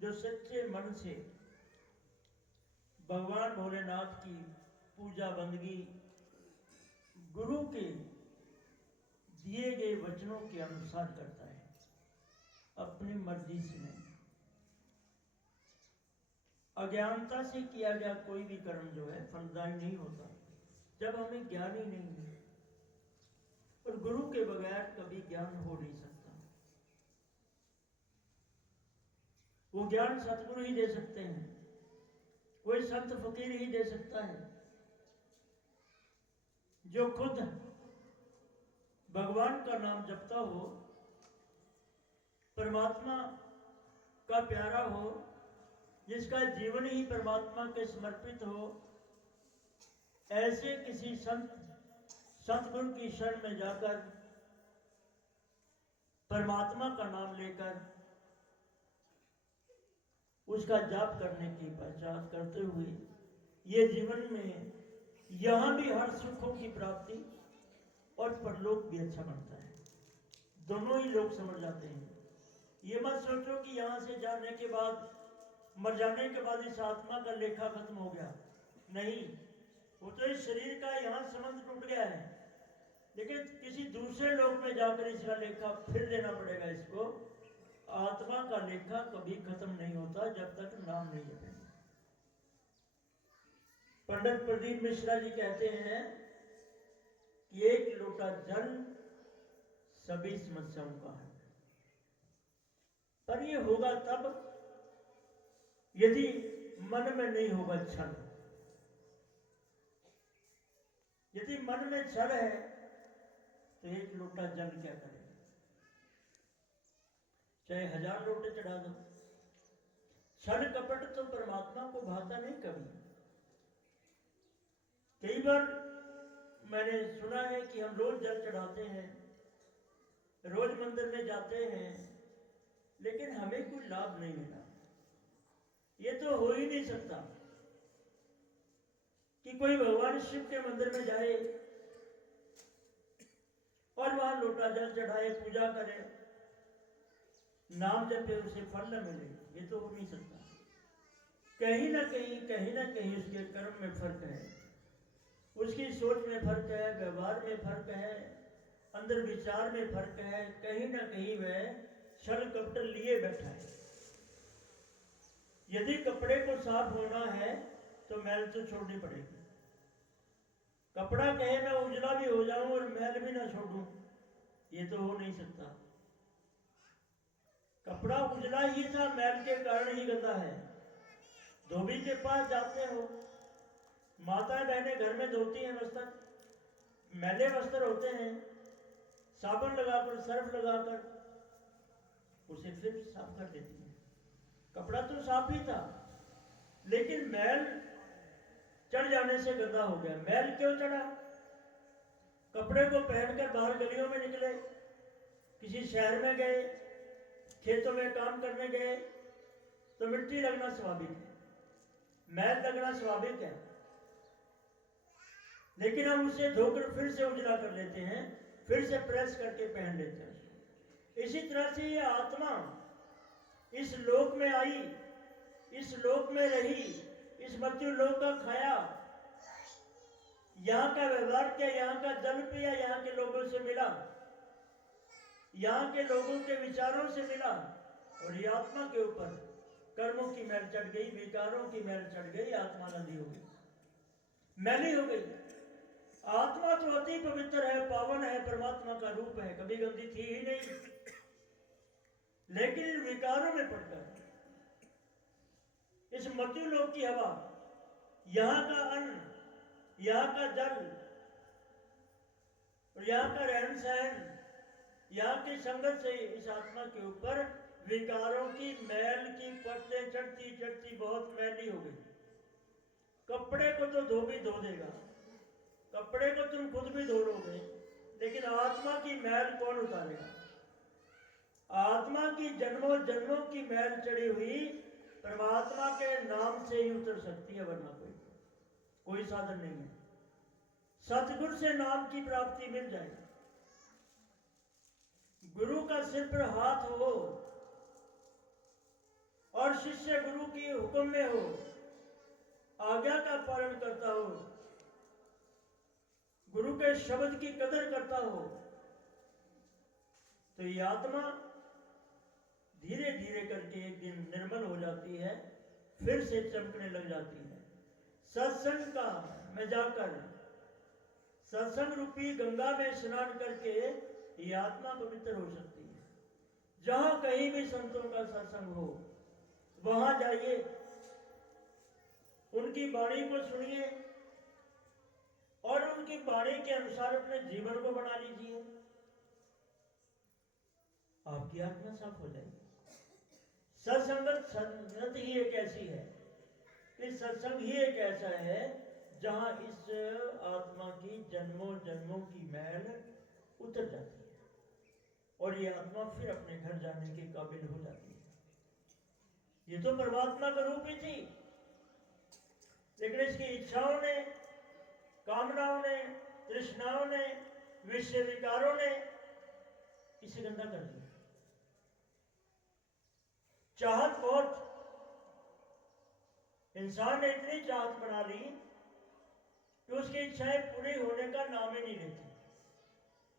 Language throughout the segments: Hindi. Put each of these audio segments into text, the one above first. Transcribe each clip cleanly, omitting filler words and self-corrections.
जो सच्चे मन से भगवान भोलेनाथ की पूजा बंदगी गुरु के दिए गए वचनों के अनुसार करता है, अपनी मर्जी से नहीं। अज्ञानता से किया गया कोई भी कर्म जो है फलदायी नहीं होता, जब हमें ज्ञान ही नहीं है। और गुरु के बगैर कभी ज्ञान हो नहीं सकता। वो ज्ञान सतगुरु ही दे सकते हैं, कोई संत फकीर ही दे सकता है, जो खुद भगवान का नाम जपता हो, परमात्मा का प्यारा हो, जिसका जीवन ही परमात्मा के समर्पित हो। ऐसे किसी सतगुरु की शरण में जाकर परमात्मा का नाम लेकर उसका जाप करने की पहचान करते हुए ये जीवन में यहां भी हर सुखों की प्राप्ति और परलोक भी अच्छा बनता है, दोनों ही लोग समझ जाते हैं। ये मत सोचो कि यहां से जाने के बाद, मर जाने के बाद इस आत्मा का लेखा खत्म हो गया, नहीं। वो तो इस शरीर का यहाँ संबंध टूट गया है, लेकिन किसी दूसरे लोक में जाकर इसका लेखा फिर देना पड़ेगा इसको। आत्मा का लेखा कभी खत्म नहीं होता जब तक नाम नहीं जपेंगे। पंडित प्रदीप मिश्रा जी कहते हैं कि एक लोटा जल सभी समस्याओं का हल, पर यह होगा तब यदि मन में नहीं होगा छल। यदि मन में छल है तो एक लोटा जल क्या करेगा, चाहे 1000 लोटे चढ़ा दो। छल कपट तो परमात्मा को भाता नहीं कभी। कई बार मैंने सुना है कि हम रोज जल चढ़ाते हैं, रोज मंदिर में जाते हैं, लेकिन हमें कोई लाभ नहीं मिला। ये तो हो ही नहीं सकता कि कोई भगवान शिव के मंदिर में जाए और वहां लोटा जल चढ़ाए, पूजा करे, नाम जपे, उसे फल न मिले। ये तो हो नहीं सकता। कहीं ना कहीं उसके कर्म में फर्क है, उसकी सोच में फर्क है, व्यवहार में फर्क है, अंदर विचार में फर्क है। कहीं ना कहीं वह छल कपट लिए बैठा है। यदि कपड़े को साफ होना है तो मैल तो छोड़नी पड़ेगी। कपड़ा कहे मैं उजला भी हो जाऊं और मैल भी ना छोड़ूं, ये तो हो नहीं सकता। कपड़ा उजला ही था, मैल के कारण ही गंदा है। धोबी के पास जाते हो, माताएं बहनें घर में धोती हैं वस्त्र, मैले वस्त्र होते हैं, साबुन लगाकर, सर्फ लगाकर उसे फिर साफ कर देती हैं। कपड़ा तो साफ ही था, लेकिन मैल चढ़ जाने से गंदा हो गया। मैल क्यों चढ़ा? कपड़े को पहनकर बाहर गलियों में निकले, किसी शहर में गए, खेतों में काम करने गए, तो मिट्टी लगना स्वाभाविक है, मैल लगना स्वाभाविक है, लेकिन हम उसे धोकर फिर से उजला कर लेते हैं, फिर से प्रेस करके पहन लेते हैं। इसी तरह से ये आत्मा इस लोक में आई, इस लोक में रही, इस मृत्यु लोक का खाया, यहाँ का व्यवहार किया, यहाँ का जल पिया, यहाँ के लोगों से मिला, यहाँ के लोगों के विचारों से मिला, और ये आत्मा के ऊपर कर्मों की मैल चढ़ गई, विकारों की मैल चढ़ गई, आत्मा नदी हो गई, मैली हो गई। आत्मा तो अति पवित्र है, पावन है, परमात्मा का रूप है, कभी गंदी थी ही नहीं, लेकिन इन विकारों में पड़कर इस मृत्यु लोक की हवा, यहाँ का अन्न, यहाँ का जल और यहाँ का रहन सहन, यहाँ की संगत से इस आत्मा के ऊपर विकारों की मैल की परतें चढ़ती चढ़ती बहुत मैली हो गई। कपड़े को तो धोबी धो देगा, कपड़े को तुम खुद भी धो लोगे, लेकिन आत्मा की मैल कौन उतारेगा? आत्मा की जन्मों जन्मों की मैल चढ़ी हुई परमात्मा के नाम से ही उतर सकती है, वरना कोई साधन नहीं है। सतगुरु से नाम की प्राप्ति मिल जाए, गुरु का सिर पर हाथ हो और शिष्य गुरु की हुक्म में हो, आज्ञा का पालन करता हो, गुरु के शब्द की कदर करता हो, तो ये आत्मा धीरे धीरे करके एक दिन निर्मल हो जाती है, फिर से चमकने लग जाती है। सत्संग का में जाकर सत्संग रूपी गंगा में स्नान करके ये आत्मा पवित्र हो सकती है। जहां कहीं भी संतों का सत्संग हो वहां जाइए, उनकी वाणी को सुनिए और उनकी वाणी के अनुसार अपने जीवन को बना लीजिए, आपकी आत्मा साफ हो जाएगी। सत्संगत ही एक ऐसी है, कि सत्संग ही एक ऐसा है जहां इस आत्मा की जन्मों जन्मों की मैल उतर जाती है और ये आत्मा फिर अपने घर जाने के काबिल हो जाती है। ये तो परमात्मा का रूप ही थी, लेकिन इसकी इच्छाओं ने, कामनाओं ने, तृष्णाओं ने, विषय विकारों ने इसे गंदा कर दिया। चाहत बहुत, इंसान ने इतनी चाहत बना ली कि उसकी इच्छाएं पूरी होने का नाम ही नहीं लेती।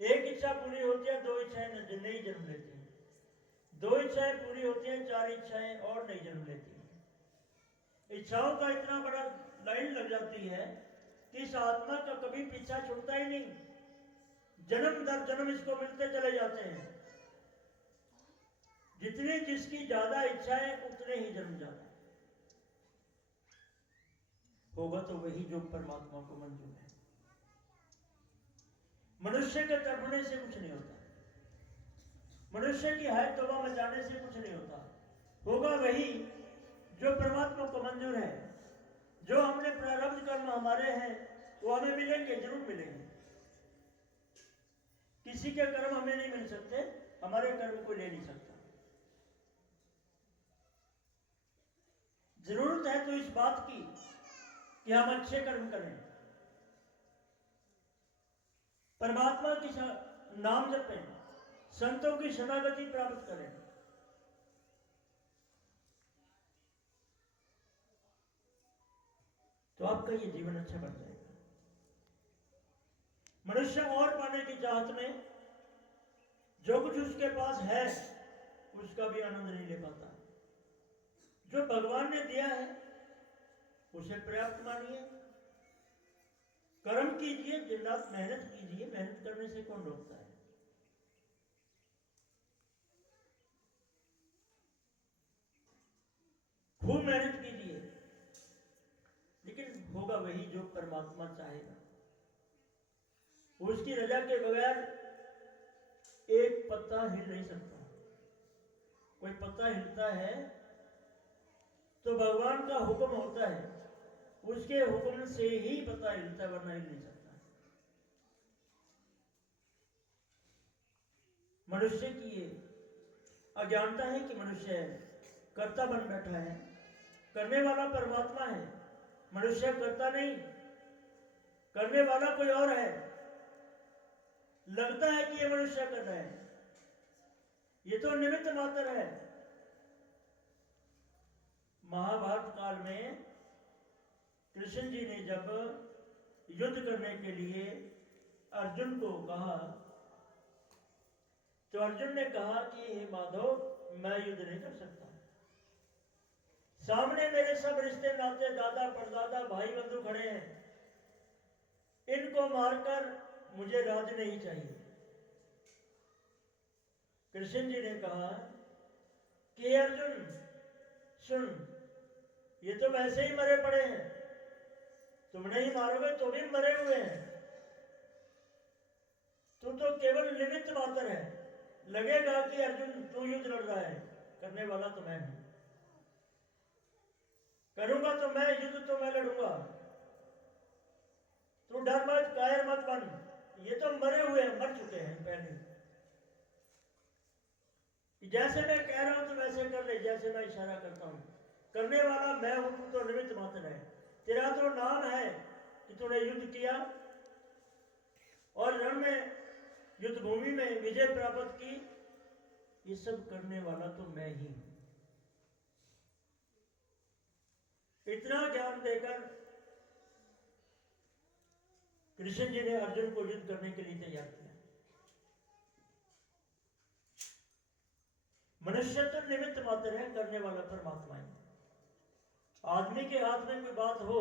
एक इच्छा पूरी होती है, दो इच्छाएं नहीं जन्म लेती हैं, दो इच्छाएं पूरी होती हैं, चार इच्छाएं और नहीं जन्म लेती हैं। इच्छाओं का इतना बड़ा लाइन लग जाती है कि इस आत्मा का कभी पीछा छूटता ही नहीं, जन्म दर जन्म इसको मिलते चले जाते हैं। जितनी जिसकी ज्यादा इच्छाएं उतने ही जन्म जाते हैं। होगा तो वही जो परमात्मा को मंजूर है। मनुष्य के तड़पने से कुछ नहीं होता, मनुष्य की हाय तौबा मचाने से कुछ नहीं होता। होगा वही जो परमात्मा को मंजूर है। जो हमने प्रारब्ध कर्म हमारे हैं वो हमें मिलेंगे, जरूर मिलेंगे। किसी के कर्म हमें नहीं मिल सकते, हमारे कर्म को ले नहीं सकता। जरूरत है तो इस बात की कि हम अच्छे कर्म करें, परमात्मा की नाम जपें, संतों की शरणागति प्राप्त करें। तो आपका ये जीवन अच्छा बन जाएगा। मनुष्य और पाने की चाहत में जो कुछ उसके पास है उसका भी आनंद नहीं ले पाता। जो भगवान ने दिया है उसे पर्याप्त मानिए, कर्म कीजिए, दिन रात मेहनत कीजिए। मेहनत करने से कौन रोकता है? खूब मेहनत कीजिए, लेकिन होगा वही जो परमात्मा चाहेगा। उसकी रजा के बगैर एक पत्ता हिल नहीं सकता। कोई पत्ता हिलता है तो भगवान का हुक्म होता है, उसके हुक्म से ही पत्ता हिलता है, वरना हिल नहीं सकता। मनुष्य की ये अज्ञानता है कि मनुष्य कर्ता बन बैठा है। करने वाला परमात्मा है, मनुष्य करता नहीं, करने वाला कोई और है। लगता है कि ये मनुष्य कर रहा है, ये तो निमित्त मात्र है। महाभारत काल में कृष्ण जी ने जब युद्ध करने के लिए अर्जुन को कहा, तो अर्जुन ने कहा कि हे माधव, मैं युद्ध नहीं कर सकता। सामने मेरे सब रिश्ते नाते, दादा परदादा भाई बंधु खड़े हैं, इनको मारकर मुझे राज नहीं चाहिए। कृष्ण जी ने कहा कि अर्जुन सुन, ये तो वैसे ही मरे पड़े हैं, तुम नहीं मारोगे तो भी मरे हुए हैं। तू तो केवल निमित्त मात्र है। लगेगा कि अर्जुन तू युद्ध लड़ रहा है, करने वाला तो मैं हूं। करूंगा तो मैं युद्ध, तो मैं लड़ूंगा। तू डर मत, कायर मत बन, ये तो मरे हुए हैं, मर चुके हैं पहले। जैसे मैं कह रहा हूं तो वैसे कर ले, जैसे मैं इशारा करता हूं। करने वाला मैं हूं, तू तो निमित्त मात्र है। तेरा तो नाम है कि तूने युद्ध किया और रण में, युद्ध भूमि में विजय प्राप्त की। ये सब करने वाला तो मैं ही हूं। इतना ज्ञान देकर कृष्ण जी ने अर्जुन को युद्ध करने के लिए तैयार किया। मनुष्य तो निमित्त मात्र है, करने वाला परमात्मा ही। आदमी के हाथ में कोई बात हो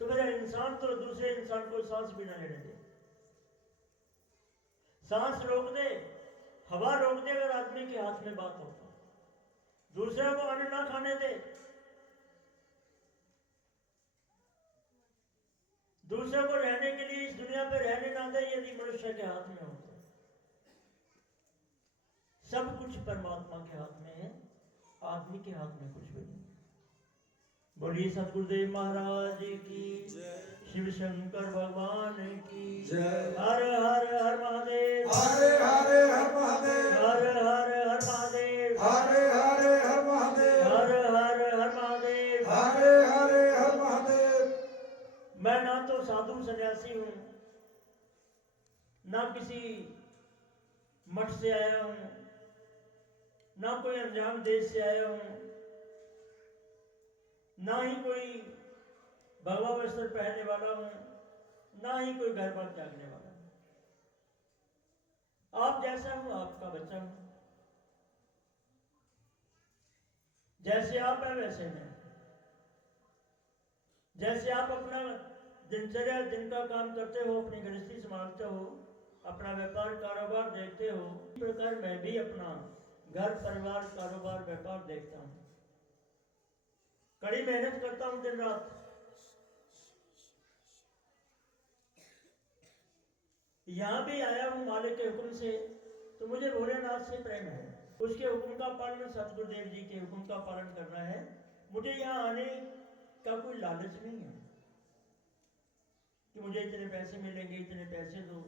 तो मेरा इंसान तो दूसरे इंसान को सांस भी ना लेने दे, सांस रोक दे, हवा रोक दे। अगर आदमी के हाथ में बात हो तो दूसरे को अन्न ना खाने दे, दूसरे को रहने के लिए इस दुनिया पे रहने ना दे। यदि मनुष्य के हाथ में हो तो सब कुछ परमात्मा के हाथ में है, आदमी के हाथ में कुछ भी नहीं है। बोलिए सतगुरुदेव महाराज की जय, शिव शंकर भगवान की जय। हर हर हर महादेव, हरे हरे हर महादेव, हर हर हर महादेव, हरे हरे हर महादेव, हर हर हर महादेव, हरे हरे हर महादेव। मैं ना तो साधु सन्यासी हूँ, ना किसी मठ से आया हूँ, ना कोई अनजान देश से आया हूँ, ना ही कोई भगवा वस्त्र पहनने वाला हूं, ना ही कोई घर बार त्यागने वाला हूं। आप जैसा हूं, आपका बच्चा हूं। जैसे आप हैं वैसे मैं। जैसे आप अपना दिनचर्या दिन का काम करते हो, अपनी गृहस्थी संभालते हो, अपना व्यापार कारोबार देखते हो, इस प्रकार मैं भी अपना घर परिवार कारोबार व्यापार देखता हूं। कड़ी मेहनत करता हूं दिन रात। यहां भी आया हूं मालिक के हुक्म से, तो मुझे भोलेनाथ से प्रेम है। उसके हुक्म का पालन, सतगुरुदेव जी के हुक्म का पालन करना है। मुझे यहाँ आने का कोई लालच नहीं है कि मुझे इतने पैसे मिलेंगे, इतने पैसे दो।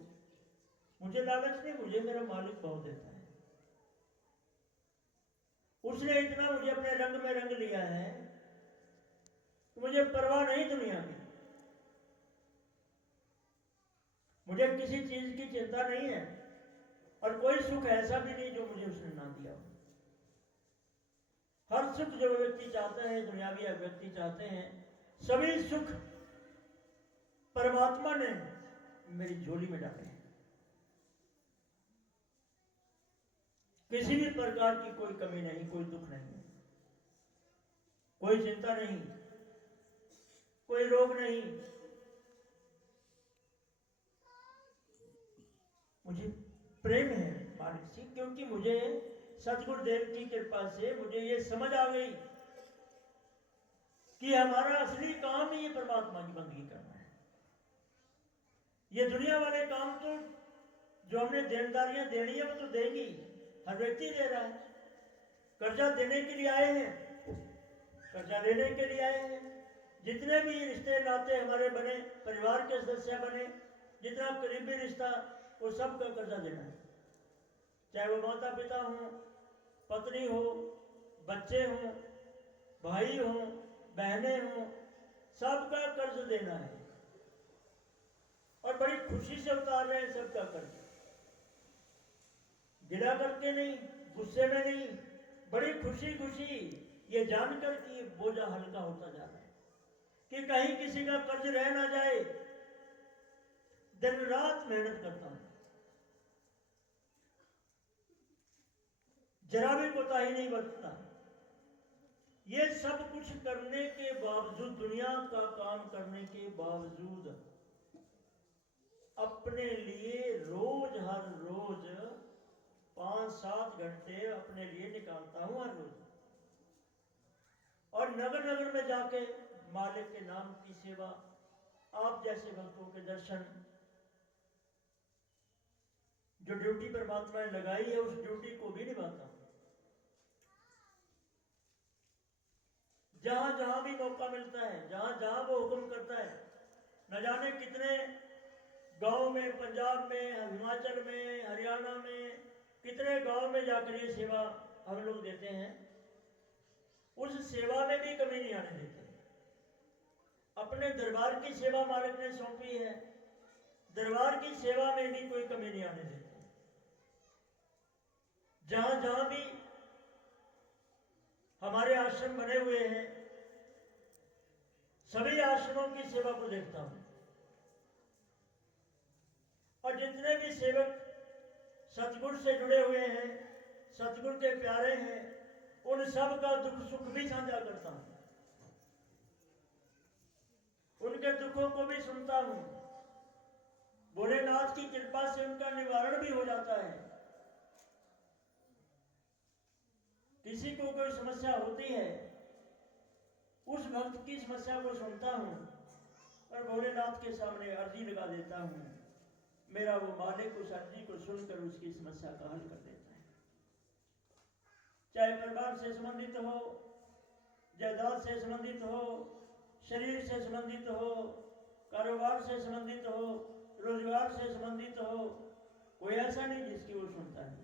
मुझे लालच नहीं, मुझे मेरा मालिक बहुत देता है। उसने इतना मुझे अपने रंग में रंग लिया है, मुझे परवाह नहीं दुनिया की। मुझे किसी चीज की चिंता नहीं है, और कोई सुख ऐसा भी नहीं जो मुझे उसने ना दिया हो। हर सुख जो व्यक्ति चाहते हैं, दुनियावी व्यक्ति चाहते हैं, सभी सुख परमात्मा ने मेरी झोली में डाले हैं। किसी भी प्रकार की कोई कमी नहीं, कोई दुख नहीं, कोई चिंता नहीं, कोई रोग नहीं। मुझे प्रेम है मालिक से, क्योंकि मुझे सतगुरुदेव की कृपा से मुझे ये समझ आ गई कि हमारा असली काम ही ये परमात्मा की बंदगी करना है। ये दुनिया वाले काम तो जो हमने देनदारियां देनी है वो तो देंगी, हर व्यक्ति दे रहा है। कर्जा देने के लिए आए हैं, कर्जा लेने के लिए आए हैं। जितने भी रिश्ते नाते हमारे बने, परिवार के सदस्य बने, जितना करीबी रिश्ता, वो सब का कर्जा देना है। चाहे वो माता पिता हो, पत्नी हो, बच्चे हो, भाई हो, बहनें हो, सबका कर्ज देना है। और बड़ी खुशी से उतार रहे हैं सबका कर्ज, गिला करके नहीं, गुस्से में नहीं, बड़ी खुशी खुशी ये जानकर कि ये बोझा हल्का होता जा रहा है, कि कहीं किसी का कर्ज रह ना जाए। दिन रात मेहनत करता हूं, जरा भी कोताही नहीं बरतता। ये सब कुछ करने के बावजूद, दुनिया का काम करने के बावजूद, अपने लिए रोज हर रोज 5-7 घंटे अपने लिए निकालता हूं हर रोज। और नगर नगर में जाके मालिक के नाम की सेवा, आप जैसे भक्तों के दर्शन, जो ड्यूटी परमात्मा ने लगाई है उस ड्यूटी को भी निभाता हूं। जहां जहां भी मौका मिलता है, जहां जहां वो हुक्म करता है, न जाने कितने गांव में, पंजाब में, हिमाचल में, हरियाणा में, कितने गांव में जाकर ये सेवा हम लोग देते हैं। उस सेवा में भी कमी नहीं आने देते। अपने दरबार की सेवा मालिक ने सौंपी है, दरबार की सेवा में भी कोई कमी नहीं आने देते। जहां जहां भी हमारे आश्रम बने हुए हैं, सभी आश्रमों की सेवा को देखता हूं और जितने भी सेवक सतगुरु से जुड़े हुए हैं, सतगुरु के प्यारे हैं, उन सब का दुख सुख भी साझा करता हूं, उनके दुखों को भी सुनता हूं। भोलेनाथ की कृपा से उनका निवारण भी हो जाता है। किसी को कोई समस्या होती है, उस भक्त की समस्या को सुनता हूं और भोलेनाथ के सामने अर्जी लगा देता हूं। मेरा वो मालिक उस अर्जी को सुनकर उसकी समस्या का हल कर देता है। चाहे परिवार से संबंधित हो, जायदाद से संबंधित हो, शरीर से संबंधित हो, कारोबार से संबंधित हो, रोजगार से संबंधित हो, कोई ऐसा नहीं जिसकी वो सुनता है।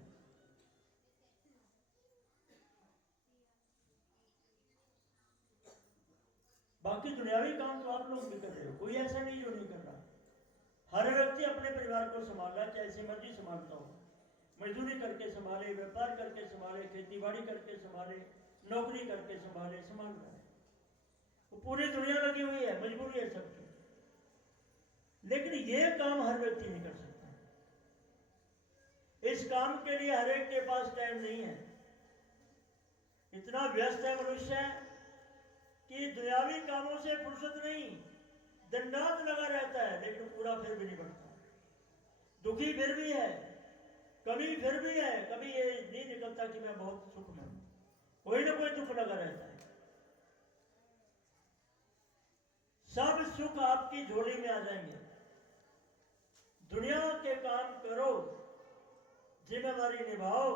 बाकी दुनियावी काम तो आप लोग भी कर रहे हो, कोई ऐसा नहीं जो नहीं कर रहा। हर व्यक्ति अपने परिवार को संभाल रहा है, चाहे ऐसी मर्जी संभालता हो, मजदूरी करके संभाले, व्यापार करके संभाले, खेती बाड़ी करके संभाले, नौकरी करके संभाले, संभाल रहा है। वो पूरी दुनिया लगी हुई है, मजबूरी है सबकी, लेकिन ये काम हर व्यक्ति नहीं कर सकता। इस काम के लिए हर एक के पास टाइम नहीं है। इतना व्यस्त है मनुष्य कि दुनियावी कामों से फुर्सत नहीं, दिन रात लगा रहता है, लेकिन पूरा फिर भी नहीं बढ़ता। दुखी फिर भी है, कभी फिर भी है, कभी ये नहीं निकलता कि मैं बहुत सुख में हूं, कोई ना कोई दुख लगा रहता है। सब सुख आपकी झोली में आ जाएंगे। दुनिया के काम करो, जिम्मेदारी निभाओ,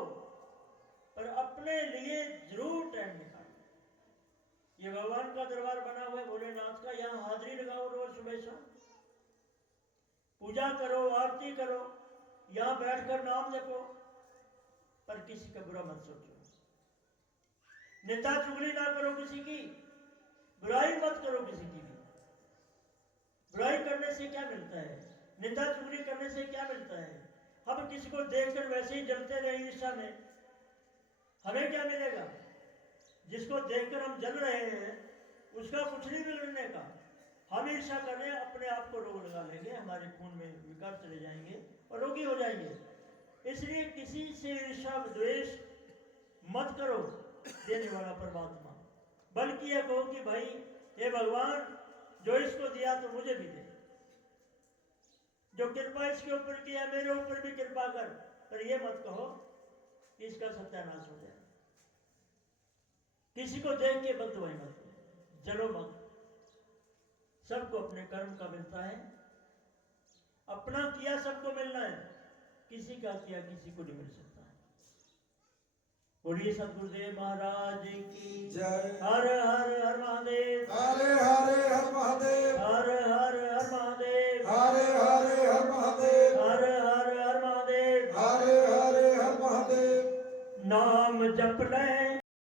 पर अपने लिए जरूर टाइम निकालो। ये भगवान का दरबार बना हुआ है भोलेनाथ का, यहां हाजिरी लगाओ रोज सुबह शाम, पूजा करो, आरती करो, यहां बैठकर नाम जपो, पर किसी का बुरा मत सोचो। निंदा चुगली ना करो किसी की, बुराई मत करो किसी की भी। बुराई करने से क्या मिलता है? निंदा चुगली करने से क्या मिलता है? हम किसी को देखकर वैसे ही जलते रहे ईर्ष्या में, हमें क्या मिलेगा? जिसको देखकर हम जल रहे हैं उसका कुछ नहीं मिलने का। हम ईर्ष्या कर रहे हैं, अपने आप को रोग लगा लेंगे, हमारे खून में विकार चले जाएंगे और रोगी हो जाएंगे। इसलिए किसी से ईर्ष्या द्वेष मत करो, देने वाला परमात्मा। बल्कि यह कहो कि भाई हे भगवान, जो इसको दिया तो मुझे भी दे, जो कृपा इसके ऊपर किया मेरे ऊपर भी कृपा कर। पर यह मत कहो कि इसका सत्यानाश हो जाए। किसी को देख के बददुआई मत करो, जलो मत। सबको अपने कर्म का मिलता है, अपना किया सबको मिलना है, किसी का किया किसी को नहीं मिल सकता। बोलिए सतगुरुदेव महाराज की जय। हर हर हर महादेव, हरे हरे हर महादेव, हर हर हर महादेव, हरे हरे हर महादेव, हर हर हर महादेव, हरे हरे हर महादेव। नाम जप ले